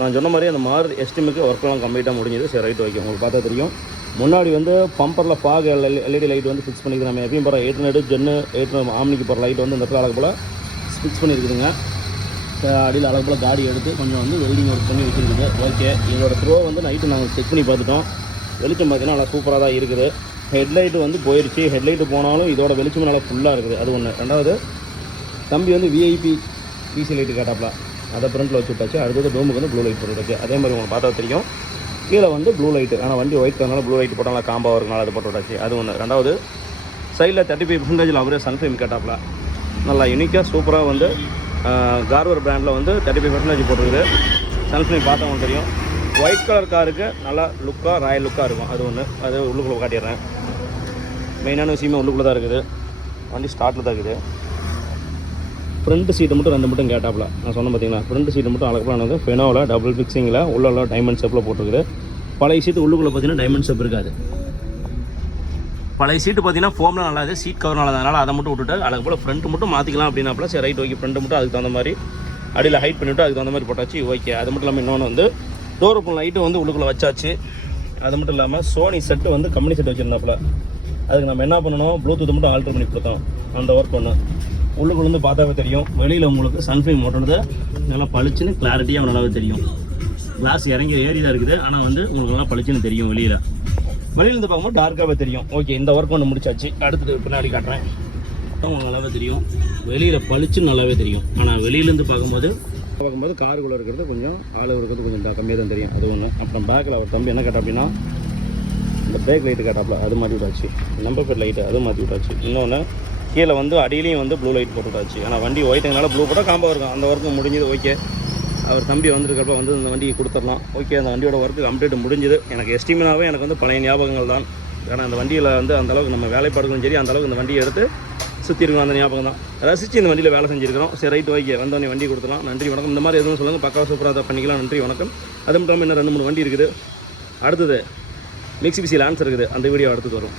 நான் சொன்ன மாதிரி அந்த மாருதி எஸ்டிமுக்கு ஒர்க்கெல்லாம் கம்ப்ளீட்டாக முடிஞ்சது. சரி ரைட் ஓகே. உங்களுக்கு பார்த்தா தெரியும் முன்னாடி வந்து பம்பரில் ஃபாக் எல்இடி லைட் வந்து ஃபிக்ஸ் பண்ணிக்கிறோம். நம்ம எப்பயும் போகிற 800 ஜென்னு 800 ஆம்னிக்கு போகிற லைட் வந்து இந்த இடத்துல அழகு போல் ஃபிக்ஸ் பண்ணியிருக்குதுங்க. அடியில் அழகு போல் காடி எடுத்து கொஞ்சம் வந்து வெல்டிங் ஒர்க் பண்ணி வச்சுருக்குது. ஓகே. இதோட த்ரோ வந்து நைட்டு நாங்கள் செக் பண்ணி பார்த்துட்டோம். வெளிச்சம் பார்த்தீங்கன்னா நல்லா சூப்பராக தான் இருக்குது. ஹெட்லைட்டு வந்து போயிடுச்சு. ஹெட்லைட்டு போனாலும் இதோட வெளிச்சம் நல்லா ஃபுல்லாக இருக்குது. அது ஒன்று. ரெண்டாவது தம்பி வந்து விஐபி பிசி லைட்டு கேட்டாப்ல அதை ஃப்ரண்ட்டில் வச்சு விட்டாச்சு. அடுத்தது டோமுக்கு வந்து ப்ளூ லைட் போட்டுருக்கு. அதே மாதிரி உங்களுக்கு பார்த்தா தெரியும் கீழே வந்து ப்ளூ லைட்டு. ஆனால் வண்டி ஒயிட் கலர்னால ப்ளூ லைட் போட்டால் நல்லா காம்பாக இருக்கனால அது போட்டு விட்டாச்சு. அது ஒன்று. ரெண்டாவது சைடில் 35% அவரே சன்ஃப்ளேம் கேட்டாப்ல நல்லா யூனிக்காக சூப்பராக வந்து கார்வர் பிராண்டில் வந்து 35% போட்டுருக்குது. சன்ஃப்ளேம் பார்த்தவங்க தெரியும். ஒயிட் கலர் காருக்கு நல்லா லுக்காக ராயல் லுக்காக இருக்கும். அது ஒன்று. அது உள்ளுக்குள்ளே காட்டிடுறேன். மெயினான விஷயமே உள்ளுக்குள்ளே தான் இருக்குது. வண்டி ஸ்டார்ட்டில் தான் இருக்குது. ஃப்ரண்ட் சீட்டு மட்டும் 2 மட்டும் கேட்டாப்ல நான் சொன்னேன் பார்த்தீங்களா. ஃப்ரண்ட் சீட்டு மட்டும் அழகானது ஃபெனோவில் டபுள் ஃபிக்ஸிங்கில் உள்ள டைமண்ட் ஷேப்பில் போட்டுருக்குது. பழைய சீட்டு உள்ளுக்குள்ளே பார்த்தீங்கன்னா டைமண்ட் ஷேப் இருக்காது. பழைய சீட்டு பார்த்தீங்கன்னா ஃபோமில் நல்லா இருக்குது. சீட் கவர் நல்லா அதனால் அதை மட்டும் விட்டுட்டு அழகு போல் ஃப்ரண்ட் மட்டும் மாற்றிக்கலாம் அப்படின்னாப்பல. சரி ரைட் ஓகே. ஃப்ரண்ட் மட்டும் அதுக்கு தகுந்த மாதிரி அடியில் ஹைட் பண்ணிவிட்டு அதுக்கு தகுந்த மாதிரி போட்டாச்சு. ஓகே. அது மட்டும் இல்லாமல் இன்னொன்று வந்து டோர் ஓப்பன் லைட்டு வந்து உள்ளுக்குள்ளே வச்சாச்சு. அது மட்டும் இல்லாமல் சோனி செட்டு வந்து கம்பெனி செட் வச்சுருந்தாப்புல. அதுக்கு நம்ம என்ன பண்ணணும் ப்ளூடூத் மட்டும் ஆல்டர் பண்ணி கொடுத்தோம். அந்த ஒர்க் பண்ணோம். உள்ளுக்குள்ளேருந்து பார்த்தாவே தெரியும். வெளியில் உங்களுக்கு சன்ஃப்ளேம் ஓட்டுறது நல்லா பளிச்சுன்னு கிளாரிட்டியாக நல்லாவே தெரியும். கிளாஸ் இறங்கி ஏறி தான் இருக்குது. ஆனால் வந்து உங்களுக்கு நல்லா பளிச்சுன்னு தெரியும். வெளியிலேருந்து பார்க்கும்போது டார்க்காகவே தெரியும். ஓகே. இந்த ஒர்க் ஒன்று முடிச்சாச்சு. அடுத்தது பின்னாடி காட்டுறேன். உங்களுக்கு நல்லாவே தெரியும். வெளியில் பளிச்சுன்னு நல்லாவே தெரியும். ஆனால் வெளியிலேருந்து பார்க்கும்போது காருக்குள்ளே இருக்கிறது கொஞ்சம் ஆளு இருக்கிறது கொஞ்சம் கம்மியாக தான் தெரியும். அது ஒன்று. அப்புறம் பேக்கில் அவர் தம்பி என்ன கேட்டா அப்படின்னா இந்த பிரேக் லைட்டு கேட்டாப்புல அது மாற்றி விட்டாச்சு. நம்பர் பிளேட் லைட்டு அது மாற்றி விட்டாச்சு. இன்னொன்று கீழே வந்து அடியிலையும் வந்து ப்ளூ லைட் போட்டு விட்டாச்சு. ஆனால் வண்டி ஒயிட்டுனால ப்ளூ போட்டால் காம்பாக இருக்கும். அந்த ஒர்க்கு முடிஞ்சது. ஓகே. அவர் தம்பி வந்துருக்கப்ப வந்து இந்த வண்டியை கொடுத்துடலாம். ஓகே. அந்த வண்டியோட ஒர்க்கு கம்ப்ளீட் முடிஞ்சுது. எனக்கு எஸ்டிமேனாகவே எனக்கு வந்து பழைய ஞாபகங்கள் தான். ஏன்னா அந்த வண்டியில் வந்து அந்தளவுக்கு நம்ம வேலைப்பாடுகளும் சரி அந்தளவுக்கு இந்த வண்டியை எடுத்து சுற்றி இருக்கணும். அந்த ஞாபகம் தான் ரசித்து இந்த வண்டியில் வேலை செஞ்சுருக்கிறோம். சரி ரைட் ஓகே. வந்தோடனே வண்டி கொடுத்துலாம். நன்றி வணக்கம். இந்த மாதிரி எதுவும் சொல்லுங்கள். பக்காவாக சூப்பராக தான் பண்ணிக்கலாம். நன்றி வணக்கம். அது மட்டும் இல்லாமல் இன்னும் 2-3 வண்டி இருக்குது. அடுத்தது மிக்ஸி பிசி லான்ஸ் இருக்குது. அந்த வீடியோ அடுத்தது வரும்.